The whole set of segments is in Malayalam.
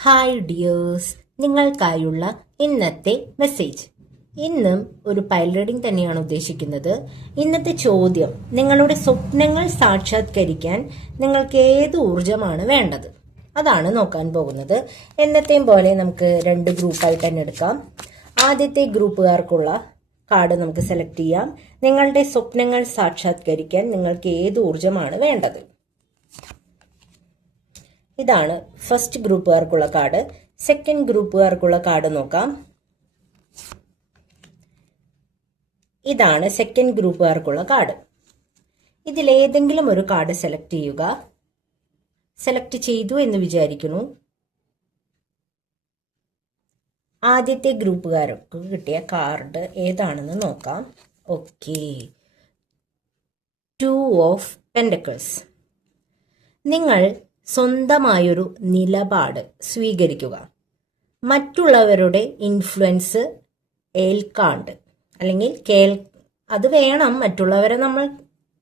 ഹായ് ഡിയേഴ്സ്, നിങ്ങൾക്കായുള്ള ഇന്നത്തെ മെസ്സേജ്. ഇന്നും ഒരു പൈൽ റീഡിംഗ് തന്നെയാണ് ഉദ്ദേശിക്കുന്നത്. ഇന്നത്തെ ചോദ്യം: നിങ്ങളുടെ സ്വപ്നങ്ങൾ സാക്ഷാത്കരിക്കാൻ നിങ്ങൾക്ക് ഏത് ഊർജമാണ് വേണ്ടത്? അതാണ് നോക്കാൻ പോകുന്നത്. എന്നത്തെയും പോലെ നമുക്ക് രണ്ട് ഗ്രൂപ്പായിട്ട് തന്നെ എടുക്കാം. ആദ്യത്തെ ഗ്രൂപ്പുകാർക്കുള്ള കാർഡ് നമുക്ക് സെലക്ട് ചെയ്യാം. നിങ്ങളുടെ സ്വപ്നങ്ങൾ സാക്ഷാത്കരിക്കാൻ നിങ്ങൾക്ക് ഏത് ഊർജമാണ് വേണ്ടത്? ഇതാണ് ഫസ്റ്റ് ഗ്രൂപ്പുകാർക്കുള്ള കാർഡ്. സെക്കൻഡ് ഗ്രൂപ്പുകാർക്കുള്ള കാർഡ് നോക്കാം. ഇതാണ് സെക്കൻഡ് ഗ്രൂപ്പുകാർക്കുള്ള കാർഡ്. ഇതിലേതെങ്കിലും ഒരു കാർഡ് സെലക്ട് ചെയ്യുക. സെലക്ട് ചെയ്തു എന്ന് വിചാരിക്കുന്നു. ആദ്യത്തെ ഗ്രൂപ്പുകാർക്ക് കിട്ടിയ കാർഡ് ഏതാണെന്ന് നോക്കാം. Okay, 2 of pentacles. നിങ്ങൾ സ്വന്തമായൊരു നിലപാട് സ്വീകരിക്കുക. മറ്റുള്ളവരുടെ ഇൻഫ്ലുവൻസ് ഏൽക്കാണ്ട്, അല്ലെങ്കിൽ അത് വേണം. മറ്റുള്ളവരെ നമ്മൾ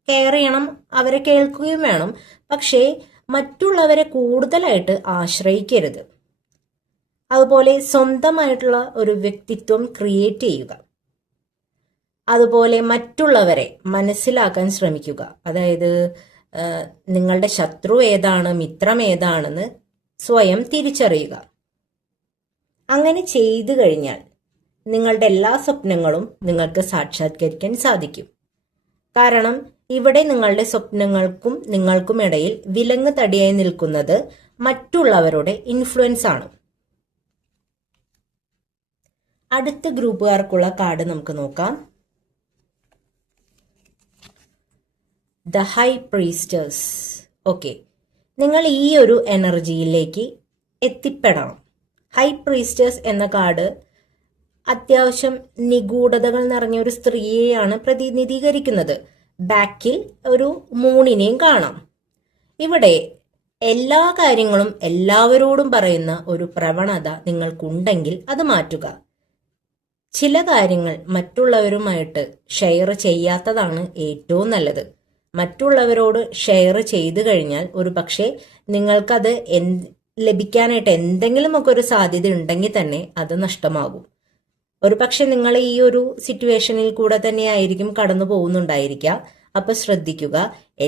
കെയർ ചെയ്യണം, അവരെ കേൾക്കുകയും വേണം. പക്ഷേ മറ്റുള്ളവരെ കൂടുതലായിട്ട് ആശ്രയിക്കരുത്. അതുപോലെ സ്വന്തമായിട്ടുള്ള ഒരു വ്യക്തിത്വം ക്രിയേറ്റ് ചെയ്യുക. അതുപോലെ മറ്റുള്ളവരെ മനസ്സിലാക്കാൻ ശ്രമിക്കുക. അതായത് നിങ്ങളുടെ ശത്രു ഏതാണ്, മിത്രം ഏതാണെന്ന് സ്വയം തിരിച്ചറിയുക. അങ്ങനെ ചെയ്തു കഴിഞ്ഞാൽ നിങ്ങളുടെ എല്ലാ സ്വപ്നങ്ങളും നിങ്ങൾക്ക് സാക്ഷാത്കരിക്കാൻ സാധിക്കും. കാരണം ഇവിടെ നിങ്ങളുടെ സ്വപ്നങ്ങൾക്കും നിങ്ങൾക്കും ഇടയിൽ വിലങ്ങ് തടിയായി നിൽക്കുന്നത് മറ്റുള്ളവരുടെ ഇൻഫ്ലുവൻസ് ആണ്. അടുത്ത ഗ്രൂപ്പുകാർക്കുള്ള കാർഡ് നമുക്ക് നോക്കാം. The high priestess. ഓക്കെ, നിങ്ങൾ ഈ ഒരു എനർജിയിലേക്ക് എത്തിപ്പെടണം. ഹൈ പ്രീസ്റ്റേഴ്സ് എന്ന കാർഡ് അത്യാവശ്യം നിഗൂഢതകൾ നിറഞ്ഞ ഒരു സ്ത്രീയെയാണ് പ്രതിനിധീകരിക്കുന്നത്. ബാക്കിൽ ഒരു മൂണിനെയും കാണാം. ഇവിടെ എല്ലാ കാര്യങ്ങളും എല്ലാവരോടും പറയുന്ന ഒരു പ്രവണത നിങ്ങൾക്കുണ്ടെങ്കിൽ അത് മാറ്റുക. ചില കാര്യങ്ങൾ മറ്റുള്ളവരുമായിട്ട് ഷെയർ ചെയ്യാത്തതാണ് ഏറ്റവും നല്ലത്. മറ്റുള്ളവരോട് ഷെയർ ചെയ്തു കഴിഞ്ഞാൽ ഒരു പക്ഷേ നിങ്ങൾക്കത് ലഭിക്കാനായിട്ട് എന്തെങ്കിലുമൊക്കെ ഒരു സാധ്യത ഉണ്ടെങ്കിൽ തന്നെ അത് നഷ്ടമാകും. ഒരു പക്ഷെ നിങ്ങൾ ഈ ഒരു സിറ്റുവേഷനിൽ കൂടെ തന്നെ ആയിരിക്കും കടന്നു പോകുന്നുണ്ടായിരിക്കുക. അപ്പൊ ശ്രദ്ധിക്കുക,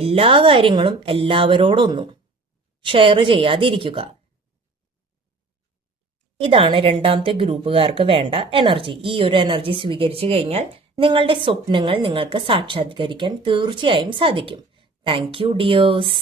എല്ലാ കാര്യങ്ങളും എല്ലാവരോടൊന്നും ഷെയർ ചെയ്യാതിരിക്കുക. ഇതാണ് രണ്ടാമത്തെ ഗ്രൂപ്പുകാർക്ക് വേണ്ട എനർജി. ഈ ഒരു എനർജി സ്വീകരിച്ചു കഴിഞ്ഞാൽ നിങ്ങളുടെ സ്വപ്നങ്ങൾ നിങ്ങൾക്ക് സാക്ഷാത്കരിക്കാൻ തീർച്ചയായും സാധിക്കും. Thank you dears.